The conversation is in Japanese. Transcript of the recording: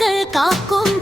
கண்கள் காக்கும்